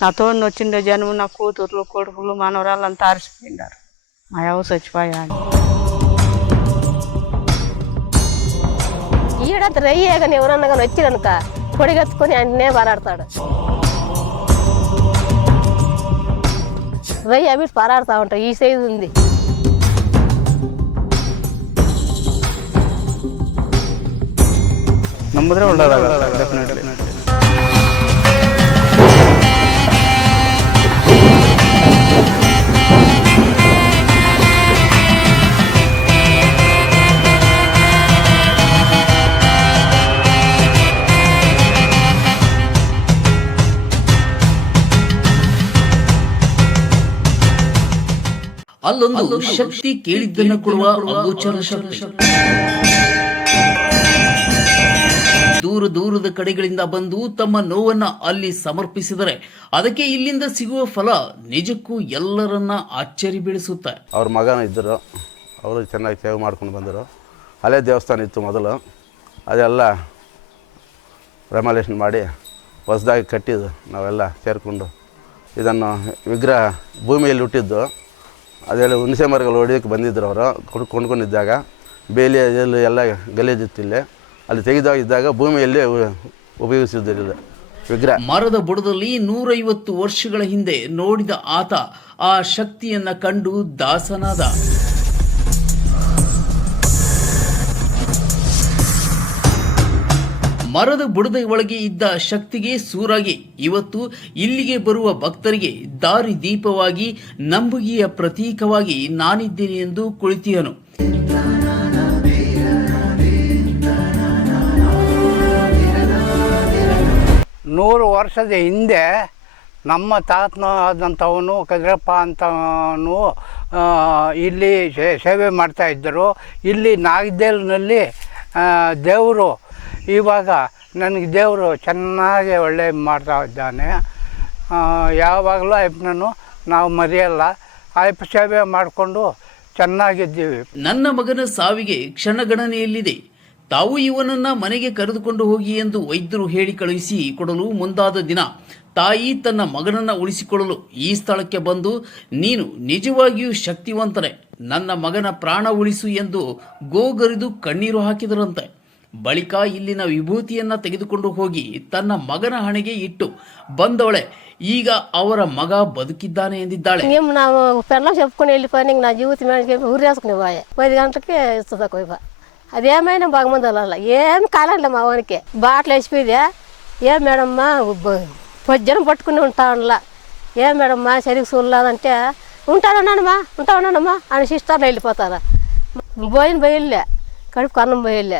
నాతో వచ్చిండే జనం నా కూతుర్లు కొడుకులు మనవరాళ్ళంతా అరిసిపోయినారు మా అవ్వ చచ్చిపోయాడు ఈడ రయ్యే కానీ ఎవరన్నా కానీ వచ్చిరనుక పొడిగెత్తుకొని అన్నే పారాడతాడు. రయ్య అవి పారాడుతూ ఉంటాయి ఈ సైజు ఉంది. నమ్ముద్రే ఉండాలి డెఫినెట్లీ ಅಲ್ಲೊಂದು ಶಕ್ತಿ ಕೇಳಿದ್ದನ್ನು ಕೊಡುವ ಅಗೋಚರ ಶಕ್ತಿ. ದೂರ ದೂರದ ಕಡೆಗಳಿಂದ ಬಂದು ತಮ್ಮ ನೋವನ್ನ ಅಲ್ಲಿ ಸಮರ್ಪಿಸಿದರೆ ಅದಕ್ಕೆ ಇಲ್ಲಿಂದ ಸಿಗುವ ಫಲ ನಿಜಕ್ಕೂ ಎಲ್ಲರನ್ನ ಆಶ್ಚರ್ಯ ಬೀಳಿಸುತ್ತೆ. ಅವ್ರ ಮಗನ ಇದ್ದರು. ಅವರು ಚೆನ್ನಾಗಿ ಸೇವೆ ಮಾಡ್ಕೊಂಡು ಬಂದರು. ಅಲ್ಲೇ ದೇವಸ್ಥಾನ ಇತ್ತು ಮೊದಲು. ಅದೆಲ್ಲ ರೆಮಾಲೇಷನ್ ಮಾಡಿ ಹೊಸದಾಗಿ ಕಟ್ಟಿದ್ದು. ನಾವೆಲ್ಲ ಸೇರಿಕೊಂಡು ಇದನ್ನು ವಿಗ್ರಹ ಭೂಮಿಯಲ್ಲಿ ಹುಟ್ಟಿದ್ದು. ಅದೆಲ್ಲ ಹುಣಸೆ ಮರಗಳು ಹೊಡಿಯೋಕ್ಕೆ ಬಂದಿದ್ದರು ಅವರು. ಕೊಂಡು ಕೊಂಡ್ಕೊಂಡಿದ್ದಾಗ ಬೇಲಿ ಅದೆಲ್ಲ ಎಲ್ಲ ಗಲೀಜಿತ್ತು ಅಲ್ಲಿ ತೆಗೆದಾಗ ಇದ್ದಾಗ ಭೂಮಿಯಲ್ಲಿ ಉಪಯೋಗಿಸಿದ್ದಿಲ್ಲ ವಿಗ್ರಹ. ಮರದ ಬುಡದಲ್ಲಿ ನೂರೈವತ್ತು ವರ್ಷಗಳ ಹಿಂದೆ ನೋಡಿದ ಆತ ಆ ಶಕ್ತಿಯನ್ನ ಕಂಡು ದಾಸನಾದ. ಮರದ ಬುಡದ ಒಳಗೆ ಇದ್ದ ಶಕ್ತಿಗೆ ಸೂರಾಗಿ, ಇವತ್ತು ಇಲ್ಲಿಗೆ ಬರುವ ಭಕ್ತರಿಗೆ ದಾರಿ ದೀಪವಾಗಿ, ನಂಬುಗೆಯ ಪ್ರತೀಕವಾಗಿ ನಾನಿದ್ದೇನೆ ಎಂದು ಕುಳಿತಿಯನು. ನೂರು ವರ್ಷದ ಹಿಂದೆ ನಮ್ಮ ತಾತನ ಆದಂಥವನು ಕದ್ರಪ್ಪ ಅಂತವನು ಇಲ್ಲಿ ಸೇವೆ ಮಾಡ್ತಾ ಇದ್ದರು. ಇಲ್ಲಿ ನಾಗದೇಲ್ನಲ್ಲಿ ದೇವರು ಇವಾಗ ನನಗೆ ದೇವರು ಚೆನ್ನಾಗಿ ಒಳ್ಳೆ ಮಾಡ್ತಾ ಇದ್ದಾನೆ. ಯಾವಾಗಲೂ ಅಯ್ಯಪ್ಪನನ್ನು ನಾವು ಮರೆಯಲ್ಲ. ಅಯ್ಯಪ್ಪ ಸೇವೆ ಮಾಡಿಕೊಂಡು ಚೆನ್ನಾಗಿದ್ದೀವಿ. ನನ್ನ ಮಗನ ಸಾವಿಗೆ ಕ್ಷಣಗಣನೆಯಲ್ಲಿದೆ. ತಾವು ಇವನನ್ನ ಮನೆಗೆ ಕರೆದುಕೊಂಡು ಹೋಗಿ ಎಂದು ವೈದ್ಯರು ಹೇಳಿ ಕಳುಹಿಸಿ ಕೊಡಲು ಮುಂದಾದ ದಿನ ತಾಯಿ ತನ್ನ ಮಗನನ್ನ ಉಳಿಸಿಕೊಳ್ಳಲು ಈ ಸ್ಥಳಕ್ಕೆ ಬಂದು, ನೀನು ನಿಜವಾಗಿಯೂ ಶಕ್ತಿವಂತನೆ. ನನ್ನ ಮಗನ ಪ್ರಾಣ ಉಳಿಸು ಎಂದು ಗೋಗರಿದು ಕಣ್ಣೀರು ಹಾಕಿದರಂತೆ. ಬಳಿಕ ಇಲ್ಲಿನ ವಿಭೂತಿಯನ್ನ ತೆಗೆದುಕೊಂಡು ಹೋಗಿ ತನ್ನ ಮಗನ ಹಣೆಗೆ ಇಟ್ಟು ಬಂದವಳೆ ಈಗ ಅವರ ಮಗ ಬದುಕಿದ್ದಾನೆ ಎಂದಿದ್ದಾಳೆ మేము నా చెప్పుకొని చెప్పుకుని వెళ్ళిపోయి నా జీవితం ఊరు వేసుకుని పది గంటలకి ఇస్తుందా కోయిబ అదేమైనా బాగమంది అలా ఏం కాలండి మా వానికి బాటలు మేడమ్మా పొజ్జనం పట్టుకుని ఉంటా ఏ మేడమ్మా సరిగ్గా చూడలేదంటే ఉంటానన్నానమ్మా ఉంటా అని ಇಲ್ಲಿ వెళ్ళిపోతారు పోయిన ಬೈಲ್ಲ కడుపు కన్నం ಬೈಲ್ಲ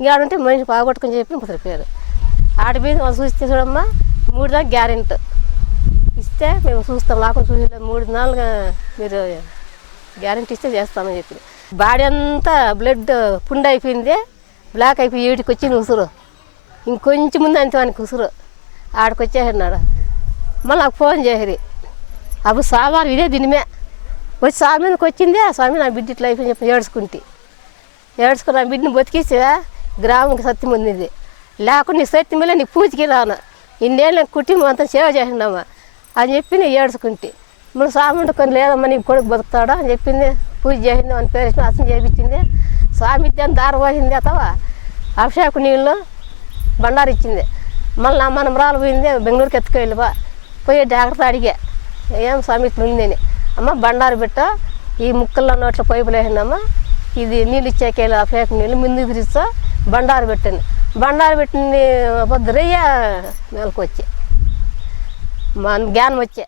ఇంకాడుంటే మనిషి బాగొట్టుకుని చెప్పి ముసలిపోయారు ఆడ మీద వాళ్ళు చూస్తే చూడమ్మా మూడు దాకా గ్యారెంటీ. ఇస్తే మేము చూస్తాం లాకుండా చూసి మూడు నాలుగు మీరు గ్యారెంటీ ఇస్తే చేస్తామని చెప్పి. బాడీ అంతా బ్లడ్ పుండ్ అయిపోయింది బ్లాక్ అయిపోయి ఏడికి వచ్చింది ఉసురు. ఇంకొంచెం ముందు అంతే వానికి ఉసురు. ఆడికి వచ్చేసినాడు మళ్ళీ నాకు ఫోన్ చేసిరి అప్పుడు సామాను ఇదే దినమే వచ్చి స్వామికి వచ్చింది ఆ స్వామి నా బిడ్డ ఇట్లా అయిపోయింది చెప్పి ఏడ్చుకుంటే. ఏడ్చుకుని నా బిడ్డని బతికిస్తే గ్రామంకి సత్యం ఉంది లేకుండా నీ సత్యం నీ పూజకి రాను. ఇన్నేళ్ళు కుటుంబం అంతా సేవ చేసినామా అని చెప్పి నేను ఏడ్చుకుంటే మన స్వామి కొన్ని లేదమ్మా నీ కొడుకు బతుకుతాడా? అని చెప్పింది. పూజ చేసింది అని పేరు అసలు చేయించింది. స్వామి ఇద్దాన్ని దారి పోసింది అతవా? అభిషేక నీళ్ళు బండారు ఇచ్చింది. మళ్ళీ నా మనమరాలు పోయింది బెంగళూరుకి ఎత్తుకెళ్ళిపో పోయి డాక్టర్ అడిగా. ఏం స్వామి ఇట్లా ఉందని అమ్మ బండారు పెట్ట. ఈ ముక్కల్లో నోట్లో పైపులు వేసినామా. ఇది నీళ్ళు ఇచ్చాకేళ్ళు అభిషేక నీళ్ళు ముందుకు తిరిస్తా బండారు పెట్టండి బండారు పెట్టింది పొద్దురయ్య నెలకు వచ్చి మా జ్ఞానం వచ్చే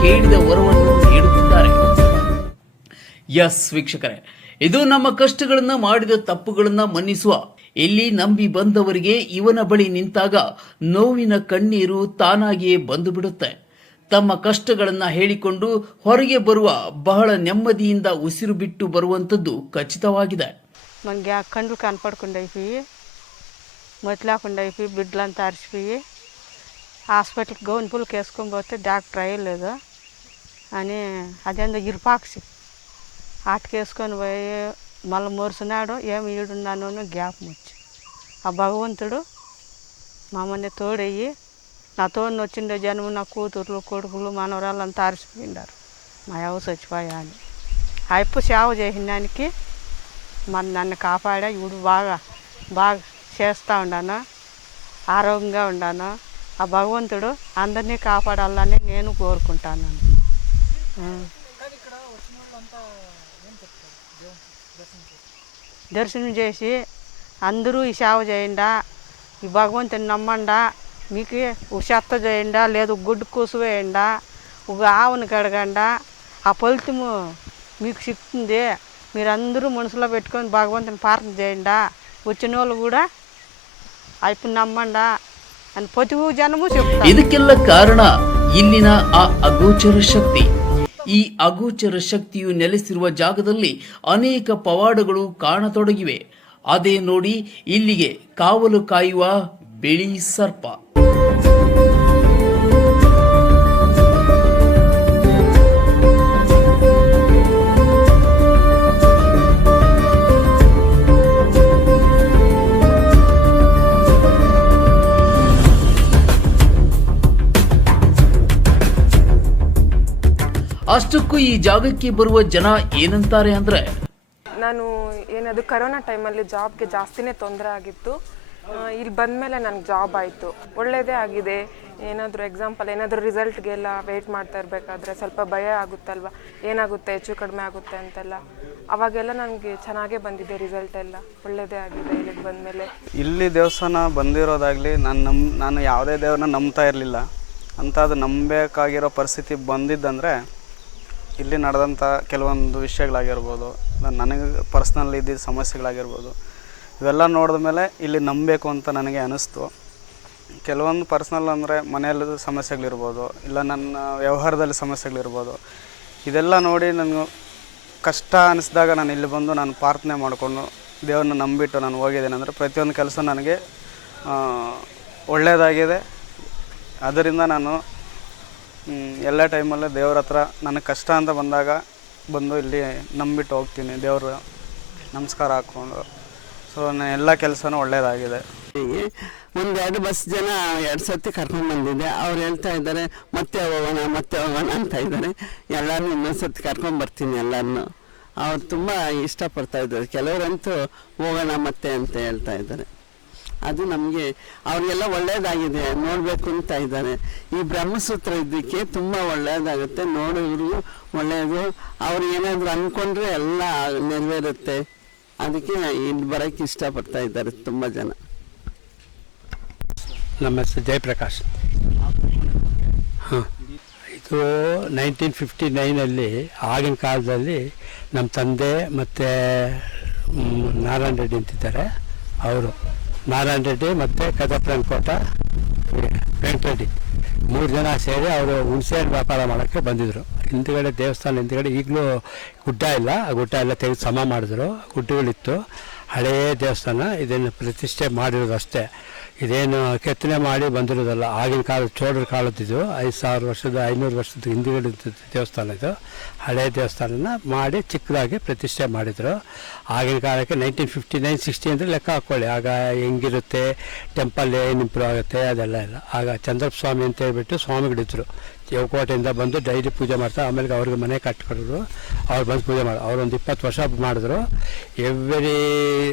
ಕೇಳಿದ ವರವನ್ನು ನೀಡುತ್ತಿದ್ದಾರೆ ಎಸ್ ವೀಕ್ಷಕರೇ ಇದು ನಮ್ಮ ಕಷ್ಟಗಳನ್ನ ಮಾಡಿದ ತಪ್ಪುಗಳನ್ನ ಮನ್ನಿಸುವ ಇಲ್ಲಿ ನಂಬಿ ಬಂದವರಿಗೆ ಇವನ ಬಳಿ ನಿಂತಾಗ ನೋವಿನ ಕಣ್ಣೀರು ತಾನಾಗಿಯೇ ಬಂದು ಬಿಡುತ್ತೆ ತಮ್ಮ ಕಷ್ಟಗಳನ್ನು ಹೇಳಿಕೊಂಡು ಹೊರಗೆ ಬರುವ ಬಹಳ ನೆಮ್ಮದಿಯಿಂದ ಉಸಿರು ಬಿಟ್ಟು ಬರುವಂಥದ್ದು ಖಚಿತವಾಗಿದೆ. ನನಗೆ ಆ ಕಣ್ಣು ಕಾನ್ಪಡ್ಕೊಂಡೈತಿ ಮೊದ್ಲಾಕೊಂಡೈತಿ, ಬಿಡ್ಲಂತ ಆರಿಸಿ ಗೌನ್ ಬುಲ್ పూలు వేసుకొని పోతే డాక్టర్ ಅನೇ అని అదేందో ఇరుపాక్షి ಕೇಸ್ಕೊಂಡು పోయి మళ్ళీ మరుసనాడు ఏమి ఈడున్నాను జ్ఞాపం వచ్చి ఆ భగవంతుడు మమ్మల్ని తోడయ్యి నా తోడిని వచ్చిండే జనము నా కూతుర్లు కొడుకులు మనవరాళ్ళంతా అరిసిపోయినారు మా అవ్వ చచ్చిపోయా అని. ఆ అప్పు సేవ చేసినానికి మన నన్ను కాపాడా ఇప్పుడు బాగా బాగా చేస్తూ ఉన్నాను ఆరోగ్యంగా ఉన్నాను ఆ భగవంతుడు అందరినీ కాపాడాలని నేను కోరుకుంటాను. దర్శనం చేసి అందరూ ఈ సేవ చేయండా ఈ భగవంతుని నమ్మండా మీకు ఒక చెత్త చేయండా లేదు గుడ్డు కూసు వేయండా ఒక ఆవుని కడగండా ఆ ఫలితము మీకు సిక్కుతుంది మీరందరూ మనసులో పెట్టుకొని భగవంతుని ప్రార్థన చేయండా వచ్చిన వాళ్ళు కూడా అయిపోయి నమ్మండా అని ప్రతి జనము చెప్తారు ಇದಕ್ಕೆಲ್ಲ ಕಾರಣ ಇಲ್ಲಿನ ಆ ಅಗೋಚರ ಶಕ್ತಿ ಈ ಅಗೋಚರ ಶಕ್ತಿಯು ನೆಲೆಸಿರುವ ಜಾಗದಲ್ಲಿ ಅನೇಕ ಪವಾಡಗಳು ಕಾಣತೊಡಗಿವೆ. ಅದೇ ನೋಡಿ ಇಲ್ಲಿಗೆ ಕಾವಲು ಕಾಯುವ ಬಿಳಿ ಸರ್ಪ. ಅಷ್ಟಕ್ಕೂ ಈ ಜಾಗಕ್ಕೆ ಬರುವ ಜನ ಏನಂತಾರೆ ಅಂದ್ರೆ? ನಾನು ಏನದು ಕರೋನಾ ಟೈಮಲ್ಲಿ ಜಾಬ್ಗೆ ಜಾಸ್ತಿನೇ ತೊಂದರೆ ಆಗಿತ್ತು. ಇಲ್ಲಿ ಇಲ್ಲಿ ಬಂದಮೇಲೆ ನನಗೆ ಜಾಬ್ ಆಯಿತು. ಒಳ್ಳೆಯದೇ ಆಗಿದೆ. ಏನಾದರೂ ಎಕ್ಸಾಂಪಲ್ ಏನಾದರೂ ರಿಸಲ್ಟ್ಗೆಲ್ಲ ವೆಯ್ಟ್ ಮಾಡ್ತಾ ಇರಬೇಕಾದ್ರೆ ಸ್ವಲ್ಪ ಭಯ ಆಗುತ್ತಲ್ವ? ಏನಾಗುತ್ತೆ ಹೆಚ್ಚು ಕಡಿಮೆ ಆಗುತ್ತೆ ಅಂತೆಲ್ಲ. ಅವಾಗೆಲ್ಲ ನನಗೆ ಚೆನ್ನಾಗೇ ಬಂದಿದೆ ರಿಸಲ್ಟ್ ಎಲ್ಲ. ಒಳ್ಳೆಯದೇ ಆಗಿದೆ ಇಲ್ಲಿಗೆ ಬಂದಮೇಲೆ. ಇಲ್ಲಿ ದೇವಸ್ಥಾನ ಬಂದಿರೋದಾಗಲಿ ನಾನು ನಮ್ಮ ನಾನು ಯಾವುದೇ ದೇವ್ರನ್ನ ನಂಬ್ತಾ ಇರಲಿಲ್ಲ. ಅಂಥದ್ದು ನಂಬಬೇಕಾಗಿರೋ ಪರಿಸ್ಥಿತಿ ಬಂದಿದ್ದಂದರೆ ಇಲ್ಲಿ ನಡೆದಂಥ ಕೆಲವೊಂದು ವಿಷಯಗಳಾಗಿರ್ಬೋದು ನನಗೆ ಪರ್ಸ್ನಲ್ ಇದ್ದಿದ್ದ ಸಮಸ್ಯೆಗಳಾಗಿರ್ಬೋದು, ಇವೆಲ್ಲ ನೋಡಿದ ಮೇಲೆ ಇಲ್ಲಿ ನಂಬಬೇಕು ಅಂತ ನನಗೆ ಅನ್ನಿಸ್ತು ಕೆಲವೊಂದು ಪರ್ಸ್ನಲ್ ಅಂದರೆ ಮನೆಯಲ್ಲಿ ಸಮಸ್ಯೆಗಳಿರ್ಬೋದು, ಇಲ್ಲ ನನ್ನ ವ್ಯವಹಾರದಲ್ಲಿ ಸಮಸ್ಯೆಗಳಿರ್ಬೋದು, ಇದೆಲ್ಲ ನೋಡಿ ನನಗೆ ಕಷ್ಟ ಅನಿಸಿದಾಗ ನಾನು ಇಲ್ಲಿ ಬಂದು ನಾನು ಪ್ರಾರ್ಥನೆ ಮಾಡಿಕೊಂಡು ದೇವ್ರನ್ನ ನಂಬಿಟ್ಟು ನಾನು ಹೋಗಿದ್ದೇನೆ ಅಂದರೆ ಪ್ರತಿಯೊಂದು ಕೆಲಸ ನನಗೆ ಒಳ್ಳೆಯದಾಗಿದೆ. ಅದರಿಂದ ನಾನು ಎಲ್ಲ ಟೈಮಲ್ಲೂ ದೇವ್ರ ಹತ್ರ ನನಗೆ ಕಷ್ಟ ಅಂತ ಬಂದಾಗ ಬಂದು ಇಲ್ಲಿ ನಂಬಿಟ್ಟು ಹೋಗ್ತೀನಿ, ದೇವರು ನಮಸ್ಕಾರ ಹಾಕ್ಕೊಂಡು. ಸೊ ನನ್ನ ಎಲ್ಲ ಕೆಲಸನೂ ಒಳ್ಳೆಯದಾಗಿದೆ ಎರಡು ಬಸ್ ಜನ ಎರಡು ಸರ್ತಿ ಕರ್ಕೊಂಡು ಬಂದಿದೆ. ಅವ್ರು ಹೇಳ್ತಾ ಇದ್ದಾರೆ, ಮತ್ತೆ ಹೋಗೋಣ ಮತ್ತೆ ಹೋಗೋಣ ಅಂತ ಇದ್ದಾರೆ. ಎಲ್ಲರೂ ಇನ್ನೊಂದು ಸರ್ತಿ ಕರ್ಕೊಂಡು ಬರ್ತೀನಿ ಎಲ್ಲರನ್ನು ಅವ್ರು ತುಂಬ ಇಷ್ಟಪಡ್ತಾ ಇದ್ದಾರೆ. ಕೆಲವರಂತೂ ಹೋಗೋಣ ಮತ್ತೆ ಅಂತ ಹೇಳ್ತಾ ಇದ್ದಾರೆ. ಅದು ನಮಗೆ, ಅವರಿಗೆಲ್ಲ ಒಳ್ಳೆಯದಾಗಿದೆ ನೋಡಬೇಕು ಅಂತ ಇದ್ದಾರೆ. ಈ ಬ್ರಹ್ಮಸೂತ್ರ ಇದ್ದಕ್ಕೆ ತುಂಬ ಒಳ್ಳೆಯದಾಗುತ್ತೆ ನೋಡೋರಿಗೂ ಒಳ್ಳೆಯದು ಅವ್ರು ಏನಾದರೂ ಅಂದ್ಕೊಂಡ್ರೆ ಎಲ್ಲ ನೆರವೇರುತ್ತೆ. ಅದಕ್ಕೆ ಇಲ್ಲಿ ಬರೋಕ್ಕೆ ಇಷ್ಟಪಡ್ತಾ ಇದ್ದಾರೆ ತುಂಬ ಜನ. ನಮ್ಮ ಹೆಸರು ಜಯಪ್ರಕಾಶ್. ಹಾಂ. ಇದು ನೈನ್ಟೀನ್ ಫಿಫ್ಟಿ ನೈನಲ್ಲಿ, ಆಗಿನ ಕಾಲದಲ್ಲಿ ನಮ್ಮ ತಂದೆ ಮತ್ತು ನಾರಾಯಣ ರೆಡ್ಡಿ ಅಂತಿದ್ದಾರೆ. ಅವರು. ನಾರಾಯಣ ರೆಡ್ಡಿ ಮತ್ತು ಕದಪ್ರಂಕೋಟ ವೆಂಕಟರೆಡ್ಡಿ ಮೂರು ಜನ ಸೇರಿ ಅವರು ಹುಣಸೆ ವ್ಯಾಪಾರ ಮಾಡೋಕ್ಕೆ ಬಂದಿದ್ದರು ಹಿಂದುಗಡೆ ದೇವಸ್ಥಾನ ಹಿಂದುಗಡೆ ಈಗಲೂ ಗುಡ್ಡ ಇಲ್ಲ. ಆ ಗುಡ್ಡ ಎಲ್ಲ ತೆಗೆದು ಸಮ ಮಾಡಿದ್ರು. ಗುಡ್ಡಗಳಿತ್ತು. ಹಳೆಯ ದೇವಸ್ಥಾನ. ಇದನ್ನು ಪ್ರತಿಷ್ಠೆ ಮಾಡಿರೋದು ಅಷ್ಟೇ. ಇದೇನು ಕೆತ್ತನೆ ಮಾಡಿ ಬಂದಿರೋದಲ್ಲ, ಆಗಿನ ಕಾಲದ ಚೋಳರ ಕಾಲದಿದ್ದು ಐದು ಸಾವಿರ ವರ್ಷದ ಐನೂರು ವರ್ಷದ ಹಿಂದಿಗಡೆ ದೇವಸ್ಥಾನ ಇದು. ಹಳೆಯ ದೇವಸ್ಥಾನನ ಮಾಡಿ ಚಿಕ್ಕದಾಗಿ ಪ್ರತಿಷ್ಠೆ ಮಾಡಿದರು. ಆಗಿನ ಕಾಲಕ್ಕೆ ನೈನ್ಟೀನ್ ಫಿಫ್ಟಿ ನೈನ್ ಸಿಕ್ಸ್ಟಿ ಅಂದರೆ ಲೆಕ್ಕ ಹಾಕ್ಕೊಳ್ಳಿ ಆಗ ಹೆಂಗಿರುತ್ತೆ ಟೆಂಪಲ್ ಏನು ಇಂಪ್ರೂವ್ ಆಗುತ್ತೆ, ಅದೆಲ್ಲ ಇಲ್ಲ. ಆಗ ಚಂದ್ರಪ್ಪ ಸ್ವಾಮಿ ಅಂತ ಹೇಳ್ಬಿಟ್ಟು ಸ್ವಾಮಿಗಳಿದ್ದರು ದೇವಕೋಟೆಯಿಂದ ಬಂದು ಡೈಲಿ ಪೂಜೆ ಮಾಡ್ತಾ ಆಮೇಲೆ ಅವ್ರಿಗೆ ಮನೆ ಕಟ್ಕೊಡೋರು ಅವ್ರು ಬಂದು ಪೂಜೆ ಮಾಡಿ ಅವ್ರು ಒಂದು ಇಪ್ಪತ್ತು ವರ್ಷ ಮಾಡಿದ್ರು. ಎವ್ರಿ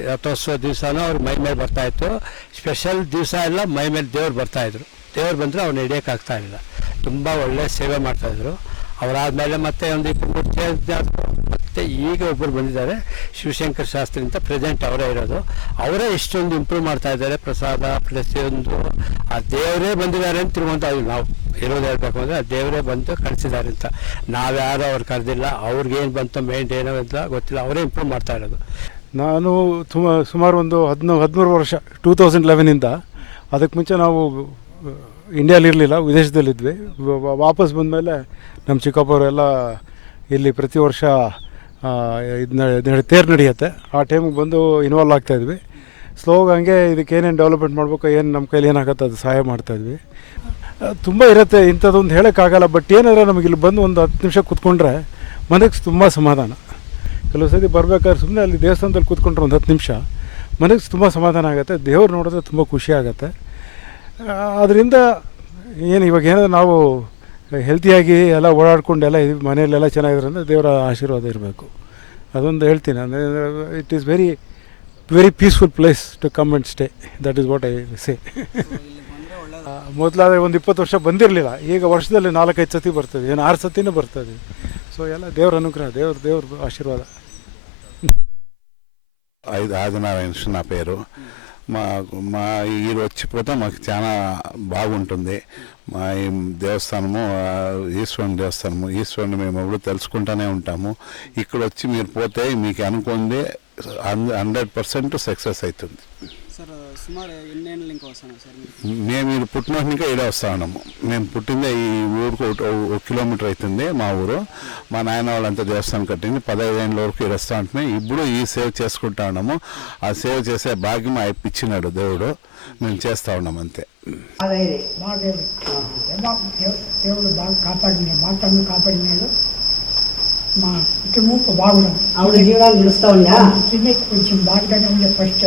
ರಥೋತ್ಸವ ದಿವಸನೂ ಅವ್ರ ಮೈ ಮೇಲೆ ಬರ್ತಾಯಿತ್ತು ಸ್ಪೆಷಲ್ ದಿವಸ ಎಲ್ಲ ಮೈ ಮೇಲೆ ದೇವ್ರು ಬರ್ತಾಯಿದ್ರು ದೇವ್ರು ಬಂದರೆ ಅವ್ನು ಹಿಡಿಯೋಕ್ಕಾಗ್ತಾ ಇರಲಿಲ್ಲ. ತುಂಬ ಒಳ್ಳೆಯ ಸೇವೆ ಮಾಡ್ತಾಯಿದ್ರು ಅವರಾದಮೇಲೆ ಮತ್ತೆ ಒಂದು ಚೇಂಜ್ ಮತ್ತೆ ಈಗ ಒಬ್ಬರು ಬಂದಿದ್ದಾರೆ. ಶಿವಶಂಕರ್ ಶಾಸ್ತ್ರಿ ಅಂತ ಪ್ರೆಸೆಂಟ್ ಅವರೇ ಇರೋದು. ಅವರೇ ಇಷ್ಟೊಂದು ಇಂಪ್ರೂವ್ ಮಾಡ್ತಾ ಇದ್ದಾರೆ. ಪ್ರಸಾದ, ಪ್ರತಿಯೊಂದು. ಆ ದೇವರೇ ಬಂದಿದ್ದಾರೆ ಅಂತ ತಿಳ್ಕೊಂತ ಇದ್ದೀವಿ ನಾವು. ಇರೋದು ಹೇಳ್ಬೇಕು ಅಂದರೆ ದೇವರೇ ಬಂದು ಕಳಿಸಿದ್ದಾರೆ ಅಂತ. ನಾವ್ಯಾರು ಅವ್ರು ಕರೆದಿಲ್ಲ ಅವ್ರಿಗೇನು ಬಂತು ಮೈಂಡ್ ಏನೋ ಅಂತ ಗೊತ್ತಿಲ್ಲ, ಅವರೇ ಇಂಪ್ರೂವ್ ಮಾಡ್ತಾ ಇರೋದು. ನಾನು ತುಂಬ ಸುಮಾರು ಒಂದು ಹದಿನೂ, ಹದಿಮೂರು ವರ್ಷ ಟೂ ತೌಸಂಡ್ ಲೆವೆನಿಂದ ಅದಕ್ಕೆ ಮುಂಚೆ ನಾವು ಇಂಡಿಯಾಲಿರಲಿಲ್ಲ ವಿದೇಶದಲ್ಲಿದ್ವಿ. ವಾಪಸ್ ಬಂದಮೇಲೆ ನಮ್ಮ ಚಿಕ್ಕಪ್ಪವರೆಲ್ಲ ಇಲ್ಲಿ ಪ್ರತಿ ವರ್ಷ ಇದು ತೇರು ನಡೆಯುತ್ತೆ. ಆ ಟೈಮಿಗೆ ಬಂದು ಇನ್ವಾಲ್ವ್ ಆಗ್ತಾಯಿದ್ವಿ ಸ್ಲೋಗೆ ಹಂಗೆ ಇದಕ್ಕೆ ಏನೇನು ಡೆವಲಪ್ಮೆಂಟ್ ಮಾಡಬೇಕು, ಏನು ನಮ್ಮ ಕೈಲಿ ಏನಾಗುತ್ತೆ ಅದು ಸಹಾಯ ಮಾಡ್ತಾಯಿದ್ವಿ ತುಂಬ ಇರುತ್ತೆ. ಇಂಥದ್ದೊಂದು ಹೇಳೋಕ್ಕಾಗಲ್ಲ. ಬಟ್ ಏನಾದ್ರೆ ನಮಗೆ ಇಲ್ಲಿ ಬಂದು ಒಂದು ಹತ್ತು ನಿಮಿಷ ಕೂತ್ಕೊಂಡ್ರೆ ಮನಕ್ಕೆ ತುಂಬ ಸಮಾಧಾನ. ಕೆಲವು ಸತಿ ಬರ್ಬೇಕಾದ್ರೆ ಸುಮ್ಮನೆ ಅಲ್ಲಿ ದೇವಸ್ಥಾನದಲ್ಲಿ ಕೂತ್ಕೊಂಡ್ರೆ ಒಂದು ಹತ್ತು ನಿಮಿಷ ಮನಸ್ಸು ತುಂಬ ಸಮಾಧಾನ ಆಗುತ್ತೆ. ದೇವ್ರು ನೋಡಿದ್ರೆ ತುಂಬ ಖುಷಿ ಆಗುತ್ತೆ. ಅದರಿಂದ ಏನು ಇವಾಗ ಏನಾದ್ರು ನಾವು ಹೆಲ್ತಿಯಾಗಿ ಎಲ್ಲ ಓಡಾಡ್ಕೊಂಡು ಎಲ್ಲ ಇದು ಮನೆಯಲ್ಲೆಲ್ಲ ಚೆನ್ನಾಗಿದ್ರೆ ಅಂದರೆ ದೇವರ ಆಶೀರ್ವಾದ ಇರಬೇಕು. ಅದೊಂದು ಹೇಳ್ತೀನಿ. ಅಂದರೆ it is very very peaceful place to come and stay that is what I say ಮೊದಲಾದ ಒಂದು ಇಪ್ಪತ್ತು ವರ್ಷ ಬಂದಿರಲಿಲ್ಲ. ಈಗ ವರ್ಷದಲ್ಲಿ ನಾಲ್ಕೈದು ಸತಿ ಬರ್ತದೆ. ಏನು ಆರು ಸತಿನೂ ಬರ್ತದೆ. ಸೊ ಎಲ್ಲ ದೇವರ ಅನುಗ್ರಹ ದೇವ್ರ ದೇವ್ರ ఆశీర్వాద ఇది ఆదినారాయణ నా పేరు మా మా ఈరు వచ్చిపోతే మాకు చాలా బాగుంటుంది మా ఈ దేవస్థానము ఈశ్వరుని దేవస్థానము ఈశ్వరుని మేము ఎప్పుడు తెలుసుకుంటూనే ఉంటాము ఇక్కడ వచ్చి మీరు పోతే మీకు అనుకుంది హండ్రెడ్ పర్సెంట్ సక్సెస్ అవుతుంది సార్ సుమారు ఎన్నేళ్ళ ఇంకా వస్తాను సార్ మేము ఈడే వస్తా ఉన్నాము మేము పుట్టిందే ఈ ఊరికి ఒక ఒక కిలోమీటర్ అవుతుంది మా ఊరు. మా నాయన వాళ్ళంతా దేవస్థానం కట్టింది. పదహైదు ఏళ్ళ వరకు వస్తా ఉంటున్నాం ఇప్పుడు ఈ సేవ చేసుకుంటా ఉన్నాము. ఆ సేవ చేసే భాగ్యం ఆ ఇచ్చినాడు దేవుడు. మేము చేస్తా ఉన్నాం అంతే. దేవుడు బాగా కాపాడినాడు. మా కుటుంబం బాగున్నాం ఆవిడ జీవనాలు నడుస్తూ ఉందా? చిన్న కొంచెం బాగానే ఉండే ఫస్ట్.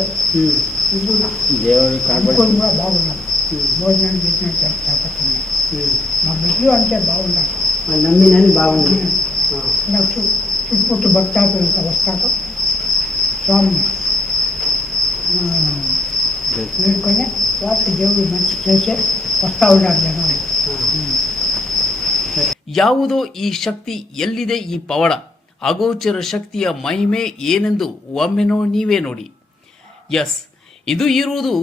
కూడా బాగున్నాం భోజనం చేసిన చేపట్టినాం మా బిడ్డలు అంతే బాగున్నాం నమ్మినని బాగుంది. నాకు చు- చుట్టుపుట్టు భక్తాలు ఇంకా వస్తాక స్వామి. వేడుకొని వాటికి దేవుడు మంచి చేసే వస్తూ ఉన్నారు జనాలు. ಯಾವುದೋ ಈ ಶಕ್ತಿ ಎಲ್ಲಿದೆ ಈ ಪವಡ? ಅಗೋಚರ ಶಕ್ತಿಯ ಮಹಿಮೆ ಏನೆಂದು ಒಮ್ಮೆನೋ ನೀವೇ ನೋಡಿ. ಎಸ್, ಇದು ಇರುವುದು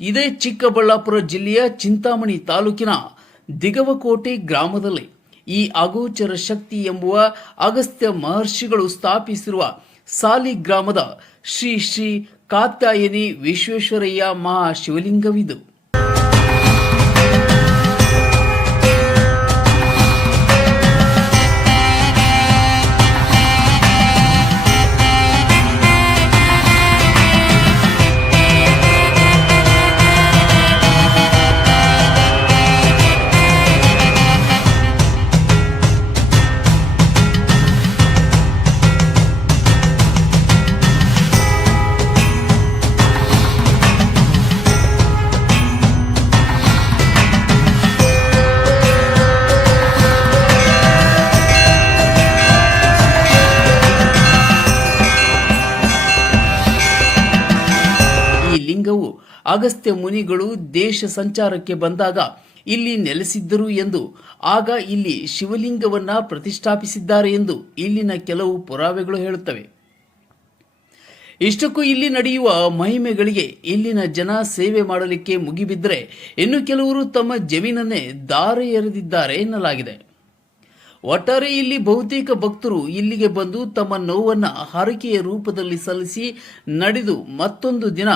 ಇದೇ ಚಿಕ್ಕಬಳ್ಳಾಪುರ ಜಿಲ್ಲೆಯ ಚಿಂತಾಮಣಿ ತಾಲೂಕಿನ ದಿಗವಕೋಟೆ ಗ್ರಾಮದಲ್ಲಿ. ಈ ಅಗೋಚರ ಶಕ್ತಿ ಎಂಬುವ ಅಗಸ್ತ್ಯ ಮಹರ್ಷಿಗಳು ಸ್ಥಾಪಿಸಿರುವ ಸಾಲಿ ಗ್ರಾಮದ ಶ್ರೀ ಶ್ರೀ ಕಾತ್ಯಾಯನಿ ವಿಶ್ವೇಶ್ವರಯ್ಯ ಮಹಾಶಿವಲಿಂಗವಿದು. ಅಗಸ್ತ್ಯ ಮುನಿಗಳು ದೇಶ ಸಂಚಾರಕ್ಕೆ ಬಂದಾಗ ಇಲ್ಲಿ ನೆಲೆಸಿದ್ದರು ಎಂದು, ಆಗ ಇಲ್ಲಿ ಶಿವಲಿಂಗವನ್ನ ಪ್ರತಿಷ್ಠಾಪಿಸಿದ್ದಾರೆ ಎಂದು ಇಲ್ಲಿನ ಕೆಲವು ಪುರಾವೆಗಳು ಹೇಳುತ್ತವೆ. ಇಷ್ಟಕ್ಕೂ ಇಲ್ಲಿ ನಡೆಯುವ ಮಹಿಮೆಗಳಿಗೆ ಇಲ್ಲಿನ ಜನ ಸೇವೆ ಮಾಡಲಿಕ್ಕೆ ಮುಗಿಬಿದ್ದರೆ ಇನ್ನು ಕೆಲವರು ತಮ್ಮ ಜಮೀನನ್ನೇ ದಾರೆ ಎರೆದಿದ್ದಾರೆ ಎನ್ನಲಾಗಿದೆ. ಒಟ್ಟಾರೆ ಇಲ್ಲಿ ಬಹುತೇಕ ಭಕ್ತರು ಇಲ್ಲಿಗೆ ಬಂದು ತಮ್ಮ ನೋವನ್ನು ಹರಕೆಯ ರೂಪದಲ್ಲಿ ಸಲ್ಲಿಸಿ ನಡೆದು ಮತ್ತೊಂದು ದಿನ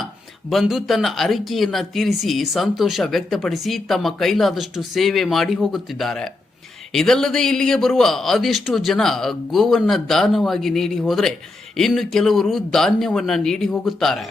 ಬಂದು ತನ್ನ ಅರಿಕೆಯನ್ನ ತೀರಿಸಿ ಸಂತೋಷ ವ್ಯಕ್ತಪಡಿಸಿ ತಮ್ಮ ಕೈಲಾದಷ್ಟು ಸೇವೆ ಮಾಡಿ ಹೋಗುತ್ತಿದ್ದಾರೆ. ಇದಲ್ಲದೆ ಇಲ್ಲಿಗೆ ಬರುವ ಅದೆಷ್ಟೋ ಜನ ಗೋವನ್ನ ದಾನವಾಗಿ ನೀಡಿ ಹೋದರೆ ಇನ್ನು ಕೆಲವರು ಧಾನ್ಯವನ್ನ ನೀಡಿ ಹೋಗುತ್ತಾರೆ.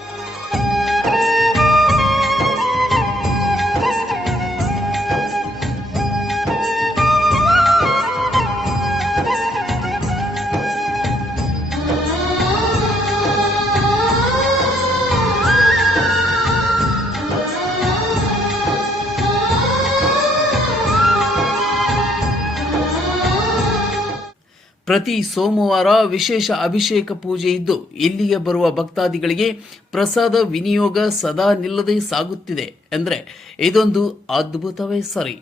ಪ್ರತಿ ಸೋಮವಾರ ವಿಶೇಷ ಅಭಿಷೇಕ ಪೂಜೆ ಇದ್ದು, ಇಲ್ಲಿಗೆ ಬರುವ ಭಕ್ತಾದಿಗಳಿಗೆ ಪ್ರಸಾದ ವಿನಿಯೋಗ ಸದಾ ನಿಲ್ಲದೆ ಸಾಗುತ್ತಿದೆ. ಅಂದರೆ ಇದೊಂದು ಅದ್ಭುತವೇ ಸರಿ.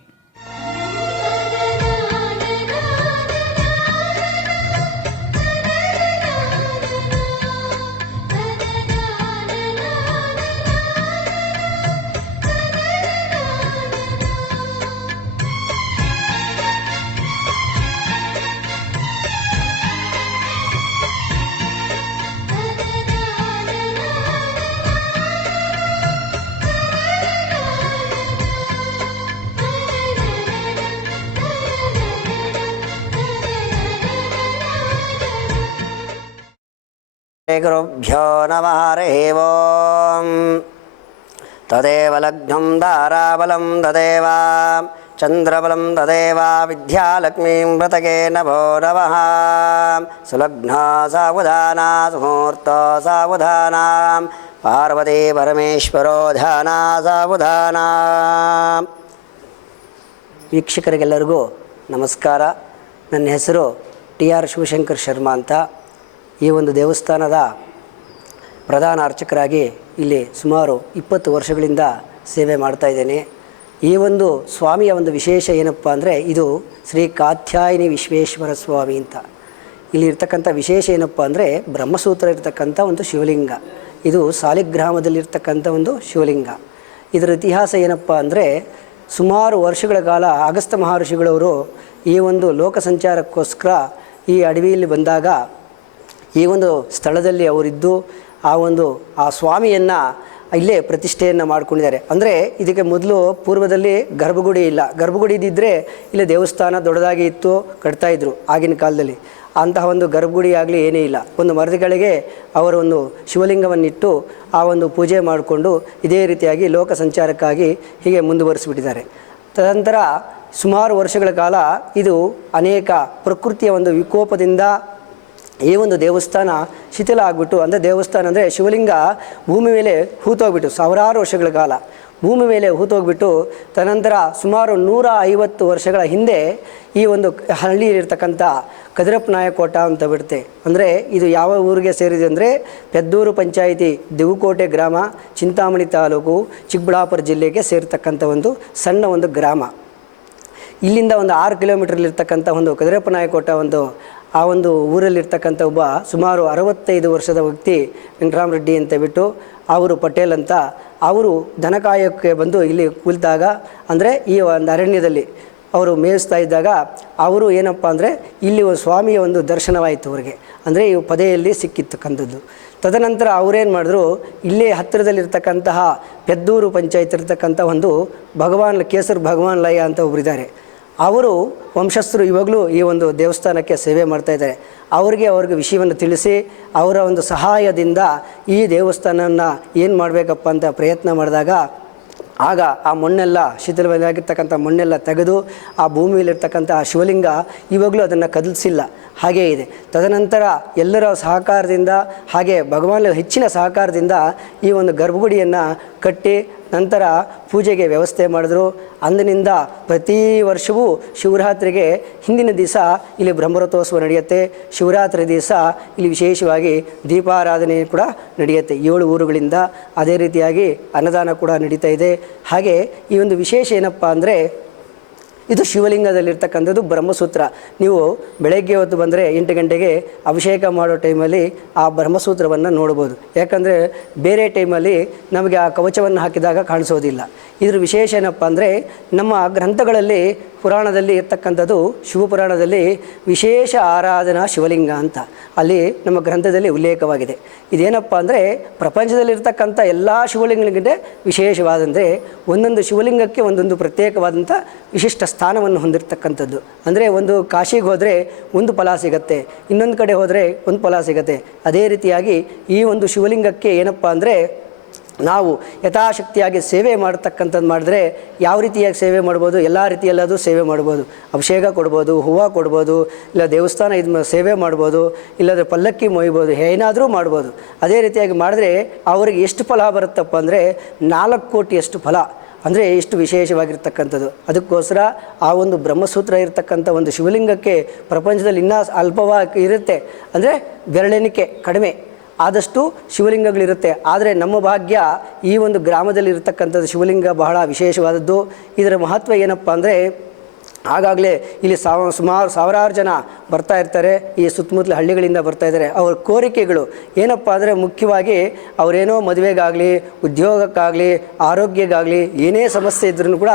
गुरुभ्यो नमः हरिः ओम् तदेव लग्नं दाराबलं तदेव ಚಂದ್ರಬಲಂ ತದೇವ ವಿದ್ಯಾಲಕ್ಷ್ಮೀಂ ವ್ರತಗೆ ನಭೋ ನಮಃ ಸುಲಗ್ನ ಸಾವಧಾನ ಸುಮೂರ್ತ ಸಾವಧಾನ ಪಾರ್ವತಿ ಪರಮೇಶ್ವರೋ ಧ್ಯಾನ ಸಾವಧಾನ ವೀಕ್ಷಕರಿಗೆಲ್ಲರಿಗೂ ನಮಸ್ಕಾರ ನನ್ನ ಹೆಸರು ಟಿ ಆರ್ ಶಿವಶಂಕರ್ ಶರ್ಮಾ ಅಂತ ಈ ಒಂದು ದೇವಸ್ಥಾನದ ಪ್ರಧಾನ ಅರ್ಚಕರಾಗಿ ಇಲ್ಲಿ ಸುಮಾರು ಇಪ್ಪತ್ತು ವರ್ಷಗಳಿಂದ ಸೇವೆ ಮಾಡ್ತಾ ಇದ್ದೇನೆ. ಈ ಒಂದು ಸ್ವಾಮಿಯ ಒಂದು ವಿಶೇಷ ಏನಪ್ಪ ಅಂದರೆ ಇದು ಶ್ರೀ ಕಾತ್ಯಾಯಿನಿ ವಿಶ್ವೇಶ್ವರ ಸ್ವಾಮಿ ಅಂತ. ಇಲ್ಲಿ ಇರ್ತಕ್ಕಂಥ ವಿಶೇಷ ಏನಪ್ಪ ಅಂದರೆ ಬ್ರಹ್ಮಸೂತ್ರ ಇರತಕ್ಕಂಥ ಒಂದು ಶಿವಲಿಂಗ. ಇದು ಸಾಲಿಗ್ರಾಮದಲ್ಲಿರ್ತಕ್ಕಂಥ ಒಂದು ಶಿವಲಿಂಗ. ಇದರ ಇತಿಹಾಸ ಏನಪ್ಪ ಅಂದರೆ ಸುಮಾರು ವರ್ಷಗಳ ಕಾಲ ಅಗಸ್ತ ಮಹರ್ಷಿಗಳವರು ಈ ಒಂದು ಲೋಕ ಸಂಚಾರಕ್ಕೋಸ್ಕರ ಈ ಅಡವಿಯಲ್ಲಿ ಬಂದಾಗ ಈ ಒಂದು ಸ್ಥಳದಲ್ಲಿ ಅವರಿದ್ದು ಆ ಒಂದು, ಆ ಸ್ವಾಮಿಯನ್ನು ಇಲ್ಲೇ ಪ್ರತಿಷ್ಠೆಯನ್ನು ಮಾಡ್ಕೊಂಡಿದ್ದಾರೆ. ಅಂದರೆ ಇದಕ್ಕೆ ಮೊದಲು ಪೂರ್ವದಲ್ಲಿ ಗರ್ಭಗುಡಿ ಇಲ್ಲ. ಗರ್ಭಗುಡಿ ಇದ್ದಿದ್ದರೆ ಇಲ್ಲಿ ದೇವಸ್ಥಾನ ದೊಡ್ಡದಾಗಿ ಇತ್ತು ಕಟ್ತಾಯಿದ್ರು ಆಗಿನ ಕಾಲದಲ್ಲಿ. ಅಂತಹ ಒಂದು ಗರ್ಭಗುಡಿ ಆಗಲಿ ಏನೇ ಇಲ್ಲ. ಒಂದು ಮರದ ಕೆಳಗೆ ಅವರು ಒಂದು ಶಿವಲಿಂಗವನ್ನಿಟ್ಟು ಆ ಒಂದು ಪೂಜೆ ಮಾಡಿಕೊಂಡು ಇದೇ ರೀತಿಯಾಗಿ ಲೋಕ ಸಂಚಾರಕ್ಕಾಗಿ ಹೀಗೆ ಮುಂದುವರಿಸಿಬಿಟ್ಟಿದ್ದಾರೆ. ತದನಂತರ ಸುಮಾರು ವರ್ಷಗಳ ಕಾಲ ಇದು ಅನೇಕ ಪ್ರಕೃತಿಯ ಒಂದು ವಿಕೋಪದಿಂದ ಈ ಒಂದು ದೇವಸ್ಥಾನ ಶಿಥಿಲ ಆಗಿಬಿಟ್ಟು, ಅಂದರೆ ದೇವಸ್ಥಾನ ಅಂದರೆ ಶಿವಲಿಂಗ ಭೂಮಿ ಮೇಲೆ ಹೂತೋಗ್ಬಿಟ್ಟು, ಸಾವಿರಾರು ವರ್ಷಗಳ ಕಾಲ. ಭೂಮಿ ಮೇಲೆ ಹೂತೋಗ್ಬಿಟ್ಟು ತನಂತರ ಸುಮಾರು ನೂರ ಐವತ್ತು ವರ್ಷಗಳ ಹಿಂದೆ ಈ ಒಂದು ಹಳ್ಳಿಯಲ್ಲಿರ್ತಕ್ಕಂಥ ಕದಿರಪ್ಪ ನಾಯಕೋಟ ಅಂತ ಬಿಡುತ್ತೆ. ಅಂದರೆ ಇದು ಯಾವ ಊರಿಗೆ ಸೇರಿದೆ ಅಂದರೆ ಪೆದ್ದೂರು ಪಂಚಾಯಿತಿ ದಿವುಕೋಟೆ ಗ್ರಾಮ, ಚಿಂತಾಮಣಿ ತಾಲೂಕು, ಚಿಕ್ಕಬಳ್ಳಾಪುರ ಜಿಲ್ಲೆಗೆ ಸೇರ್ತಕ್ಕಂಥ ಒಂದು ಸಣ್ಣ ಒಂದು ಗ್ರಾಮ. ಇಲ್ಲಿಂದ ಒಂದು ಆರು ಕಿಲೋಮೀಟ್ರಲ್ಲಿರ್ತಕ್ಕಂಥ ಒಂದು ಕದಿರಪ್ಪ ನಾಯಕೋಟ ಒಂದು ಆ ಒಂದು ಊರಲ್ಲಿರ್ತಕ್ಕಂಥ ಒಬ್ಬ ಸುಮಾರು ಅರವತ್ತೈದು ವರ್ಷದ ವ್ಯಕ್ತಿ ವೆಂಕಟರಾಮರೆಡ್ಡಿ ಅಂತ ಬಿಟ್ಟು ಅವರು ಪಟೇಲ್ ಅಂತ. ಅವರು ದನಕಾಯಕ್ಕೆ ಬಂದು ಇಲ್ಲಿ ಕುಳಿತಾಗ ಅಂದರೆ ಈ ಒಂದು ಅರಣ್ಯದಲ್ಲಿ ಅವರು ಮೇಯಿಸ್ತಾ ಇದ್ದಾಗ ಅವರು ಏನಪ್ಪ ಅಂದರೆ ಇಲ್ಲಿ ಒಂದು ಸ್ವಾಮಿಯ ಒಂದು ದರ್ಶನವಾಯಿತು ಅವರಿಗೆ. ಅಂದರೆ ಈ ಪದೆಯಲ್ಲಿ ಸಿಕ್ಕಿರ್ತಕ್ಕಂಥದ್ದು. ತದನಂತರ ಅವರೇನು ಮಾಡಿದ್ರು, ಇಲ್ಲೇ ಹತ್ತಿರದಲ್ಲಿರ್ತಕ್ಕಂತಹ ಪೆದ್ದೂರು ಪಂಚಾಯತ್ ಇರ್ತಕ್ಕಂಥ ಒಂದು ಭಗವಾನ್ ಕೇಸರ್ ಭಗವಾನ್ ಲಯ ಅಂತ ಒಬ್ಬರಿದ್ದಾರೆ ಅವರು ವಂಶಸ್ಥರು ಇವಾಗಲೂ ಈ ಒಂದು ದೇವಸ್ಥಾನಕ್ಕೆ ಸೇವೆ ಮಾಡ್ತಾ ಇದ್ದಾರೆ. ಅವರಿಗೆ ಅವ್ರಿಗೆ ವಿಷಯವನ್ನು ತಿಳಿಸಿ ಅವರ ಒಂದು ಸಹಾಯದಿಂದ ಈ ದೇವಸ್ಥಾನವನ್ನು ಏನು ಮಾಡಬೇಕಪ್ಪ ಅಂತ ಪ್ರಯತ್ನ ಮಾಡಿದಾಗ ಆಗ ಆ ಮಣ್ಣೆಲ್ಲ ಶಿಥಿಲವಾಗಿರ್ತಕ್ಕಂಥ ಮಣ್ಣೆಲ್ಲ ತೆಗೆದು ಆ ಭೂಮಿಯಲ್ಲಿರ್ತಕ್ಕಂಥ ಆ ಶಿವಲಿಂಗ ಇವಾಗಲೂ ಅದನ್ನು ಕದಲಿಸಿಲ್ಲ. ಹಾಗೇ ಇದೆ. ತದನಂತರ ಎಲ್ಲರ ಸಹಕಾರದಿಂದ ಹಾಗೆ ಭಗವಾನ್ ಹೆಚ್ಚಿನ ಸಹಕಾರದಿಂದ ಈ ಒಂದು ಗರ್ಭಗುಡಿಯನ್ನು ಕಟ್ಟಿ ನಂತರ ಪೂಜೆಗೆ ವ್ಯವಸ್ಥೆ ಮಾಡಿದ್ರು. ಅಂದಿನಿಂದ ಪ್ರತಿ ವರ್ಷವೂ ಶಿವರಾತ್ರಿಗೆ ಹಿಂದಿನ ದಿವಸ ಇಲ್ಲಿ ಬ್ರಹ್ಮರಥೋತ್ಸವ ನಡೆಯುತ್ತೆ. ಶಿವರಾತ್ರಿ ದಿವಸ ಇಲ್ಲಿ ವಿಶೇಷವಾಗಿ ದೀಪಾರಾಧನೆ ಕೂಡ ನಡೆಯುತ್ತೆ. ಏಳು ಊರುಗಳಿಂದ ಅದೇ ರೀತಿಯಾಗಿ ಅನ್ನದಾನ ಕೂಡ ನಡೀತಾ ಇದೆ. ಹಾಗೆ ಈ ಒಂದು ವಿಶೇಷ ಏನಪ್ಪ ಅಂದರೆ ಇದು ಶಿವಲಿಂಗದಲ್ಲಿರ್ತಕ್ಕಂಥದ್ದು ಬ್ರಹ್ಮಸೂತ್ರ. ನೀವು ಬೆಳಗ್ಗೆ ಹೊತ್ತು ಬಂದರೆ ಎಂಟು ಗಂಟೆಗೆ ಅಭಿಷೇಕ ಮಾಡೋ ಟೈಮಲ್ಲಿ ಆ ಬ್ರಹ್ಮಸೂತ್ರವನ್ನು ನೋಡ್ಬೋದು. ಯಾಕಂದರೆ ಬೇರೆ ಟೈಮಲ್ಲಿ ನಮಗೆ ಆ ಕವಚವನ್ನು ಹಾಕಿದಾಗ ಕಾಣಿಸೋದಿಲ್ಲ. ಇದ್ರ ವಿಶೇಷ ಏನಪ್ಪ ಅಂದರೆ ನಮ್ಮ ಗ್ರಂಥಗಳಲ್ಲಿ ಪುರಾಣದಲ್ಲಿ ಇರ್ತಕ್ಕಂಥದ್ದು ಶಿವಪುರಾಣದಲ್ಲಿ ವಿಶೇಷ ಆರಾಧನಾ ಶಿವಲಿಂಗ ಅಂತ. ಅಲ್ಲಿ ನಮ್ಮ ಗ್ರಂಥದಲ್ಲಿ ಉಲ್ಲೇಖವಾಗಿದೆ. ಇದೇನಪ್ಪ ಅಂದರೆ ಪ್ರಪಂಚದಲ್ಲಿರ್ತಕ್ಕಂಥ ಎಲ್ಲ ಶಿವಲಿಂಗಗಳಿಗೆ ವಿಶೇಷವಾದಂದರೆ ಒಂದೊಂದು ಶಿವಲಿಂಗಕ್ಕೆ ಒಂದೊಂದು ಪ್ರತ್ಯೇಕವಾದಂಥ ವಿಶಿಷ್ಟ ಸ್ಥಾನವನ್ನು ಹೊಂದಿರತಕ್ಕಂಥದ್ದು. ಅಂದರೆ ಒಂದು ಕಾಶಿಗೆ ಹೋದರೆ ಒಂದು ಫಲ ಸಿಗತ್ತೆ, ಇನ್ನೊಂದು ಕಡೆ ಹೋದರೆ ಒಂದು ಫಲ ಸಿಗತ್ತೆ. ಅದೇ ರೀತಿಯಾಗಿ ಈ ಒಂದು ಶಿವಲಿಂಗಕ್ಕೆ ಏನಪ್ಪ ಅಂದರೆ ನಾವು ಯಥಾಶಕ್ತಿಯಾಗಿ ಸೇವೆ ಮಾಡ್ತಕ್ಕಂಥದ್ದು ಮಾಡಿದ್ರೆ ಯಾವ ರೀತಿಯಾಗಿ ಸೇವೆ ಮಾಡ್ಬೋದು? ಎಲ್ಲ ರೀತಿಯಲ್ಲದು ಸೇವೆ ಮಾಡ್ಬೋದು. ಅಭಿಷೇಕ ಕೊಡ್ಬೋದು, ಹೂವು ಕೊಡ್ಬೋದು, ಇಲ್ಲ ದೇವಸ್ಥಾನ ಇದು ಸೇವೆ ಮಾಡ್ಬೋದು, ಇಲ್ಲಾದರೆ ಪಲ್ಲಕ್ಕಿ ಮೊಯ್ಬೋದು, ಏನಾದರೂ ಮಾಡ್ಬೋದು. ಅದೇ ರೀತಿಯಾಗಿ ಮಾಡಿದ್ರೆ ಅವರಿಗೆ ಎಷ್ಟು ಫಲ ಬರುತ್ತಪ್ಪ ಅಂದರೆ ನಾಲ್ಕು ಕೋಟಿಯಷ್ಟು ಫಲ. ಅಂದರೆ ಎಷ್ಟು ವಿಶೇಷವಾಗಿರ್ತಕ್ಕಂಥದ್ದು. ಅದಕ್ಕೋಸ್ಕರ ಆ ಒಂದು ಬ್ರಹ್ಮಸೂತ್ರ ಇರತಕ್ಕಂಥ ಒಂದು ಶಿವಲಿಂಗಕ್ಕೆ ಪ್ರಪಂಚದಲ್ಲಿ ಇನ್ನೂ ಅಲ್ಪವಾಗಿ ಇರುತ್ತೆ. ಅಂದರೆ ಬೆರಳೆಣಿಕೆ ಕಡಿಮೆ. ಆದಷ್ಟು ಶಿವಲಿಂಗಗಳಿರುತ್ತೆ. ಆದರೆ ನಮ್ಮ ಭಾಗ್ಯ ಈ ಒಂದು ಗ್ರಾಮದಲ್ಲಿ ಇರತಕ್ಕಂಥದ್ದು ಶಿವಲಿಂಗ ಬಹಳ ವಿಶೇಷವಾದದ್ದು. ಇದರ ಮಹತ್ವ ಏನಪ್ಪ ಅಂದರೆ ಆಗಾಗಲೇ ಇಲ್ಲಿ ಸಾವ, ಸುಮಾರು ಸಾವಿರಾರು ಜನ ಬರ್ತಾ ಇರ್ತಾರೆ. ಈ ಸುತ್ತಮುತ್ತಲ ಹಳ್ಳಿಗಳಿಂದ ಬರ್ತಾ ಇದ್ದಾರೆ. ಅವ್ರ ಕೋರಿಕೆಗಳು ಏನಪ್ಪ ಅಂದರೆ ಮುಖ್ಯವಾಗಿ ಅವರೇನೋ ಮದುವೆಗಾಗಲಿ, ಉದ್ಯೋಗಕ್ಕಾಗಲಿ ಆರೋಗ್ಯಕ್ಕಾಗಲಿ ಏನೇ ಸಮಸ್ಯೆ ಇದ್ರೂ ಕೂಡ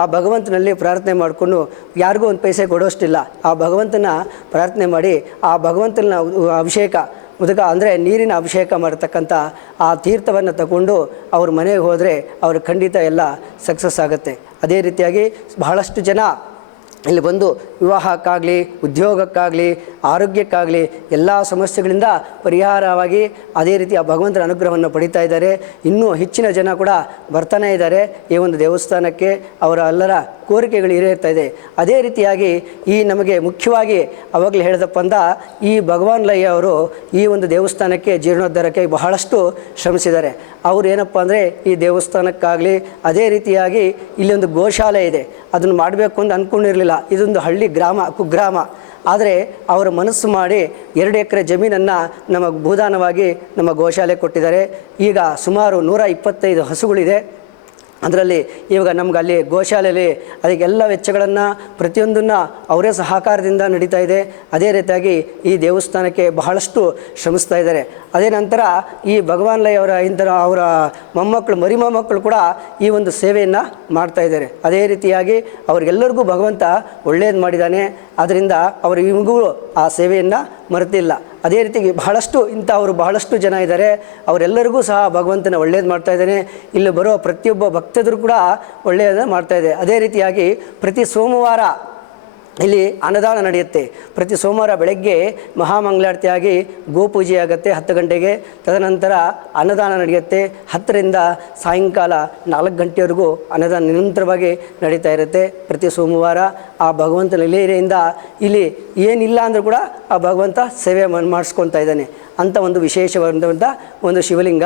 ಆ ಭಗವಂತನಲ್ಲಿ ಪ್ರಾರ್ಥನೆ ಮಾಡಿಕೊಂಡು ಯಾರಿಗೂ ಒಂದು ಪೈಸೆ ಕೊಡೋಷ್ಟಿಲ್ಲ. ಆ ಭಗವಂತನ ಪ್ರಾರ್ಥನೆ ಮಾಡಿ ಆ ಭಗವಂತನ ಅಭಿಷೇಕ ಉದಕ ಅಂದರೆ ನೀರಿನ ಅಭಿಷೇಕ ಮಾಡತಕ್ಕಂಥ ಆ ತೀರ್ಥವನ್ನು ತಗೊಂಡು ಅವ್ರ ಮನೆಗೆ ಹೋದರೆ ಅವ್ರ ಖಂಡಿತ ಎಲ್ಲ ಸಕ್ಸಸ್ ಆಗುತ್ತೆ. ಅದೇ ರೀತಿಯಾಗಿ ಬಹಳಷ್ಟು ಜನ ಇಲ್ಲಿ ಬಂದು ವಿವಾಹಕ್ಕಾಗಲಿ, ಉದ್ಯೋಗಕ್ಕಾಗಲಿ, ಆರೋಗ್ಯಕ್ಕಾಗಲಿ ಎಲ್ಲ ಸಮಸ್ಯೆಗಳಿಂದ ಪರಿಹಾರವಾಗಿ ಅದೇ ರೀತಿ ಆ ಭಗವಂತನ ಅನುಗ್ರಹವನ್ನು ಪಡಿತಾ ಇದ್ದಾರೆ. ಇನ್ನೂ ಹೆಚ್ಚಿನ ಜನ ಕೂಡ ಬರ್ತಾನೇ ಇದ್ದಾರೆ. ಈ ಒಂದು ದೇವಸ್ಥಾನಕ್ಕೆ ಅವರ ಎಲ್ಲರ ಕೋರಿಕೆಗಳು ಈಡೇರ್ತಾ ಇದೆ. ಅದೇ ರೀತಿಯಾಗಿ ಈ ನಮಗೆ ಮುಖ್ಯವಾಗಿ ಅವಾಗಲೇ ಹೇಳಿದಪ್ಪ ಅಂದ ಈ ಭಗವಾನ್ ಲಯ್ಯ ಅವರು ಈ ಒಂದು ದೇವಸ್ಥಾನಕ್ಕೆ ಜೀರ್ಣೋದ್ಧಾರಕ್ಕೆ ಬಹಳಷ್ಟು ಶ್ರಮಿಸಿದ್ದಾರೆ. ಅವರು ಏನಪ್ಪ ಅಂದರೆ ಈ ದೇವಸ್ಥಾನಕ್ಕಾಗಲಿ ಅದೇ ರೀತಿಯಾಗಿ ಇಲ್ಲೊಂದು ಗೋಶಾಲೆ ಇದೆ. ಅದನ್ನು ಮಾಡಬೇಕು ಅಂತ ಅಂದ್ಕೊಂಡಿರಲಿಲ್ಲ ಇದೊಂದು ಹಳ್ಳಿ ಗ್ರಾಮ, ಕುಗ್ರಾಮ. ಆದರೆ ಅವರ ಮನಸ್ಸು ಮಾಡಿ ಎರಡು ಎಕರೆ ಜಮೀನನ್ನು ನಮಗೆ ಭೂದಾನವಾಗಿ ನಮ್ಮ ಗೋಶಾಲೆ ಕೊಟ್ಟಿದ್ದಾರೆ. ಈಗ ಸುಮಾರು ನೂರ ಇಪ್ಪತ್ತೈದು ಹಸುಗಳಿದೆ. ಅದರಲ್ಲಿ ಇವಾಗ ನಮ್ಗೆ ಅಲ್ಲಿ ಗೋಶಾಲೆಯಲ್ಲಿ ಅದಕ್ಕೆಲ್ಲ ವೆಚ್ಚಗಳನ್ನು ಪ್ರತಿಯೊಂದನ್ನು ಅವರೇ ಸಹಕಾರದಿಂದ ನಡೀತಾ ಇದೆ. ಅದೇ ರೀತಿಯಾಗಿ ಈ ದೇವಸ್ಥಾನಕ್ಕೆ ಬಹಳಷ್ಟು ಶ್ರಮಿಸ್ತಾ ಇದ್ದಾರೆ. ಅದೇ ನಂತರ ಈ ಭಗವಾನ್ ಲೈ ಅವರ ಇಂಥ ಅವರ ಮೊಮ್ಮಕ್ಕಳು, ಮರಿ ಮೊಮ್ಮಕ್ಕಳು ಕೂಡ ಈ ಒಂದು ಸೇವೆಯನ್ನು ಮಾಡ್ತಾ ಇದ್ದಾರೆ. ಅದೇ ರೀತಿಯಾಗಿ ಅವ್ರಿಗೆಲ್ಲರಿಗೂ ಭಗವಂತ ಒಳ್ಳೆಯದು ಮಾಡಿದ್ದಾನೆ. ಅದರಿಂದ ಅವರು ಇವಿಗೂ ಆ ಸೇವೆಯನ್ನು ಮರೆತಿಲ್ಲ. ಅದೇ ರೀತಿ ಬಹಳಷ್ಟು ಇಂಥವರು, ಬಹಳಷ್ಟು ಜನ ಇದ್ದಾರೆ. ಅವರೆಲ್ಲರಿಗೂ ಸಹ ಭಗವಂತನ ಒಳ್ಳೇದು ಮಾಡ್ತಾ ಇದ್ದಾನೆ. ಇಲ್ಲಿ ಬರೋ ಪ್ರತಿಯೊಬ್ಬ ಭಕ್ತದ್ರು ಕೂಡ ಒಳ್ಳೆಯದನ್ನು ಮಾಡ್ತಾ ಇದೆ. ಅದೇ ರೀತಿಯಾಗಿ ಪ್ರತಿ ಸೋಮವಾರ ಇಲ್ಲಿ ಅನ್ನದಾನ ನಡೆಯುತ್ತೆ. ಪ್ರತಿ ಸೋಮವಾರ ಬೆಳಗ್ಗೆ ಮಹಾಮಂಗಳಾರತಿಯಾಗಿ ಗೋಪೂಜೆ ಆಗುತ್ತೆ ಹತ್ತು ಗಂಟೆಗೆ. ತದನಂತರ ಅನ್ನದಾನ ನಡೆಯುತ್ತೆ. ಹತ್ತರಿಂದ ಸಾಯಂಕಾಲ ನಾಲ್ಕು ಗಂಟೆವರೆಗೂ ಅನ್ನದಾನ ನಿರಂತರವಾಗಿ ನಡೀತಾ ಇರುತ್ತೆ. ಪ್ರತಿ ಸೋಮವಾರ ಆ ಭಗವಂತನ ಲೀಲೆಯಿಂದ ಇಲ್ಲಿ ಏನಿಲ್ಲ ಅಂದರೂ ಕೂಡ ಆ ಭಗವಂತ ಸೇವೆ ಮಾಡ್- ಮಾಡಿಸ್ಕೊತಾ ಇದ್ದಾನೆ. ಅಂಥ ಒಂದು ವಿಶೇಷವಾದಂಥ ಒಂದು ಶಿವಲಿಂಗ.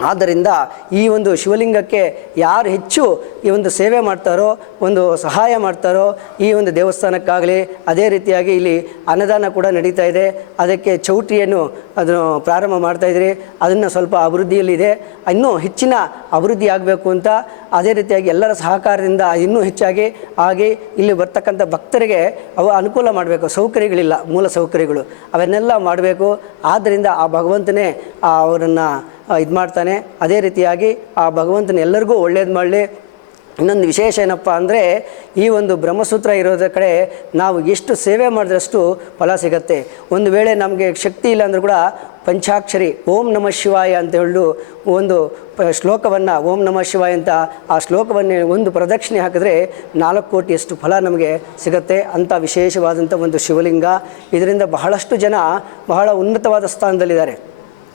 ಆದ್ದರಿಂದ ಈ ಒಂದು ಶಿವಲಿಂಗಕ್ಕೆ ಯಾರು ಹೆಚ್ಚು ಈ ಒಂದು ಸೇವೆ ಮಾಡ್ತಾರೋ, ಒಂದು ಸಹಾಯ ಮಾಡ್ತಾರೋ, ಈ ಒಂದು ದೇವಸ್ಥಾನಕ್ಕಾಗಲಿ, ಅದೇ ರೀತಿಯಾಗಿ ಇಲ್ಲಿ ಅನ್ನದಾನ ಕೂಡ ನಡೀತಾ ಇದೆ. ಅದಕ್ಕೆ ಚೌಟ್ರಿಯನ್ನು ಅದನ್ನು ಪ್ರಾರಂಭ ಮಾಡ್ತಾಯಿದ್ರಿ ಅದನ್ನು ಸ್ವಲ್ಪ ಅಭಿವೃದ್ಧಿಯಲ್ಲಿದೆ. ಇನ್ನೂ ಹೆಚ್ಚಿನ ಅಭಿವೃದ್ಧಿ ಆಗಬೇಕು ಅಂತ. ಅದೇ ರೀತಿಯಾಗಿ ಎಲ್ಲರ ಸಹಕಾರದಿಂದ ಇನ್ನೂ ಹೆಚ್ಚಾಗಿ ಆಗಿ ಇಲ್ಲಿ ಬರ್ತಕ್ಕಂಥ ಭಕ್ತರಿಗೆ ಅವು ಅನುಕೂಲ ಮಾಡಬೇಕು. ಸೌಕರ್ಯಗಳಿಲ್ಲ, ಮೂಲ ಸೌಕರ್ಯಗಳು. ಅವನ್ನೆಲ್ಲ ಮಾಡಬೇಕು. ಆದ್ದರಿಂದ ಆ ಭಗವಂತನೇ ಅವರನ್ನು ಇದು ಮಾಡ್ತಾನೆ. ಅದೇ ರೀತಿಯಾಗಿ ಆ ಭಗವಂತನ ಎಲ್ಲರಿಗೂ ಒಳ್ಳೇದು ಮಾಡಲಿ. ಇನ್ನೊಂದು ವಿಶೇಷ ಏನಪ್ಪ ಅಂದರೆ, ಈ ಒಂದು ಬ್ರಹ್ಮಸೂತ್ರ ಇರೋದ್ರ ಕಡೆ ನಾವು ಎಷ್ಟು ಸೇವೆ ಮಾಡಿದಷ್ಟು ಫಲ ಸಿಗತ್ತೆ. ಒಂದು ವೇಳೆ ನಮಗೆ ಶಕ್ತಿ ಇಲ್ಲ ಅಂದರೂ ಕೂಡ ಪಂಚಾಕ್ಷರಿ, ಓಂ ನಮಃ ಶಿವಾಯ ಅಂತ ಹೇಳು ಒಂದು ಶ್ಲೋಕವನ್ನು ಓಂ ನಮಃ ಶಿವಾಯ ಅಂತ ಆ ಶ್ಲೋಕವನ್ನು ಒಂದು ಪ್ರದಕ್ಷಿಣೆ ಹಾಕಿದ್ರೆ ನಾಲ್ಕು ಕೋಟಿಯಷ್ಟು ಫಲ ನಮಗೆ ಸಿಗತ್ತೆ. ಅಂಥ ವಿಶೇಷವಾದಂಥ ಒಂದು ಶಿವಲಿಂಗ. ಇದರಿಂದ ಬಹಳಷ್ಟು ಜನ ಬಹಳ ಉನ್ನತವಾದ ಸ್ಥಾನದಲ್ಲಿದ್ದಾರೆ.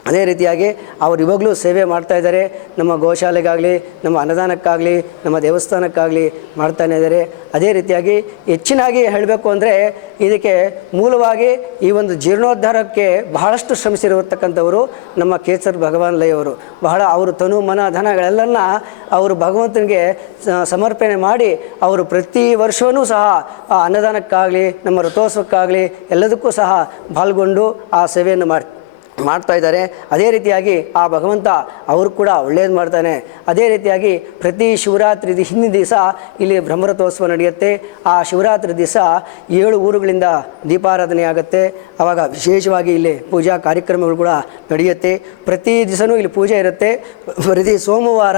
ಅದೇ ರೀತಿಯಾಗಿ ಅವರು ಇವಾಗಲೂ ಸೇವೆ ಮಾಡ್ತಾ ಇದ್ದಾರೆ. ನಮ್ಮ ಗೋಶಾಲೆಗಾಗಲಿ, ನಮ್ಮ ಅನ್ನದಾನಕ್ಕಾಗಲಿ, ನಮ್ಮ ದೇವಸ್ಥಾನಕ್ಕಾಗಲಿ ಮಾಡ್ತಾನೇ ಇದ್ದಾರೆ. ಅದೇ ರೀತಿಯಾಗಿ ಹೆಚ್ಚಿನಾಗಿ ಹೇಳಬೇಕು ಅಂದರೆ ಇದಕ್ಕೆ ಮೂಲವಾಗಿ ಈ ಒಂದು ಜೀರ್ಣೋದ್ಧಾರಕ್ಕೆ ಬಹಳಷ್ಟು ಶ್ರಮಿಸಿರತಕ್ಕಂಥವರು ನಮ್ಮ ಕೇಸರ್ ಭಗವಾನ್ ಲಯವರು ಬಹಳ ಅವರು ತನು, ಮನ ಧನಗಳೆಲ್ಲನ್ನ ಅವರು ಭಗವಂತನಿಗೆ ಸಮರ್ಪಣೆ ಮಾಡಿ ಅವರು ಪ್ರತಿ ವರ್ಷವೂ ಸಹ ಆ ಅನ್ನದಾನಕ್ಕಾಗಲಿ, ನಮ್ಮ ರಥೋತ್ಸವಕ್ಕಾಗಲಿ ಎಲ್ಲದಕ್ಕೂ ಸಹ ಪಾಲ್ಗೊಂಡು ಆ ಸೇವೆಯನ್ನು ಮಾಡಿ ಮಾಡ್ತಾ ಇದ್ದಾರೆ. ಅದೇ ರೀತಿಯಾಗಿ ಆ ಭಗವಂತ ಅವರು ಕೂಡ ಒಳ್ಳೇದು ಮಾಡ್ತಾನೆ. ಅದೇ ರೀತಿಯಾಗಿ ಪ್ರತಿ ಶಿವರಾತ್ರಿ ಹಿಂದಿನ ದಿವಸ ಇಲ್ಲಿ ಬ್ರಹ್ಮರಥೋತ್ಸವ ನಡೆಯುತ್ತೆ. ಆ ಶಿವರಾತ್ರಿ ದಿವಸ ಏಳು ಊರುಗಳಿಂದ ದೀಪಾರಾಧನೆ ಆಗುತ್ತೆ. ಆವಾಗ ವಿಶೇಷವಾಗಿ ಇಲ್ಲಿ ಪೂಜಾ ಕಾರ್ಯಕ್ರಮಗಳು ಕೂಡ ನಡೆಯುತ್ತೆ. ಪ್ರತಿ ದಿವಸನೂ ಇಲ್ಲಿ ಪೂಜೆ ಇರುತ್ತೆ. ಪ್ರತಿ ಸೋಮವಾರ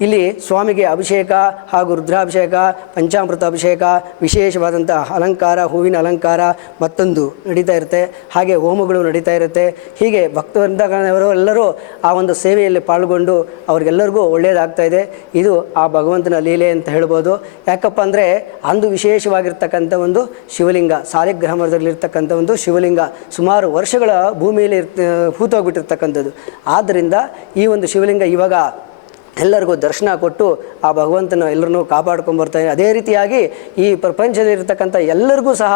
ಇಲ್ಲಿ ಸ್ವಾಮಿಗೆ ಅಭಿಷೇಕ ಹಾಗೂ ರುದ್ರಾಭಿಷೇಕ, ಪಂಚಾಮೃತ ಅಭಿಷೇಕ, ವಿಶೇಷವಾದಂಥ ಅಲಂಕಾರ, ಹೂವಿನ ಅಲಂಕಾರ ಮತ್ತೊಂದು ನಡೀತಾ ಇರುತ್ತೆ. ಹಾಗೆ ಹೋಮಗಳು ನಡೀತಾ ಇರುತ್ತೆ. ಹೀಗೆ ಭಕ್ತವೃಂದಗಳವರು ಎಲ್ಲರೂ ಆ ಒಂದು ಸೇವೆಯಲ್ಲಿ ಪಾಲ್ಗೊಂಡು ಅವ್ರಿಗೆಲ್ಲರಿಗೂ ಒಳ್ಳೆಯದಾಗ್ತಾ ಇದೆ. ಇದು ಆ ಭಗವಂತನ ಲೀಲೆ ಅಂತ ಹೇಳ್ಬೋದು. ಯಾಕಪ್ಪ ಅಂದರೆ ಅಂದು ವಿಶೇಷವಾಗಿರ್ತಕ್ಕಂಥ ಒಂದು ಶಿವಲಿಂಗ ಸಾಲಿಗ್ರಾಮದಲ್ಲಿರ್ತಕ್ಕಂಥ ಒಂದು ಶಿವಲಿಂಗ ಸುಮಾರು ವರ್ಷಗಳ ಭೂಮಿಯಲ್ಲಿ ಇರ್ತ ಹೂತೋಗ್ಬಿಟ್ಟಿರ್ತಕ್ಕಂಥದ್ದು. ಆದ್ದರಿಂದ ಈ ಒಂದು ಶಿವಲಿಂಗ ಇವಾಗ ಎಲ್ಲರಿಗೂ ದರ್ಶನ ಕೊಟ್ಟು ಆ ಭಗವಂತನ ಎಲ್ಲರನ್ನೂ ಕಾಪಾಡ್ಕೊಂಡು ಬರ್ತಾನೆ ಅದೇ ರೀತಿಯಾಗಿ ಈ ಪ್ರಪಂಚದಲ್ಲಿರ್ತಕ್ಕಂಥ ಎಲ್ಲರಿಗೂ ಸಹ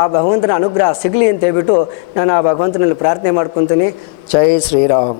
ಆ ಭಗವಂತನ ಅನುಗ್ರಹ ಸಿಗಲಿ ಅಂತ ಹೇಳ್ಬಿಟ್ಟು ನಾನು ಆ ಭಗವಂತನಲ್ಲಿ ಪ್ರಾರ್ಥನೆ ಮಾಡ್ಕೊತೀನಿ. ಜೈ ಶ್ರೀರಾಮ್.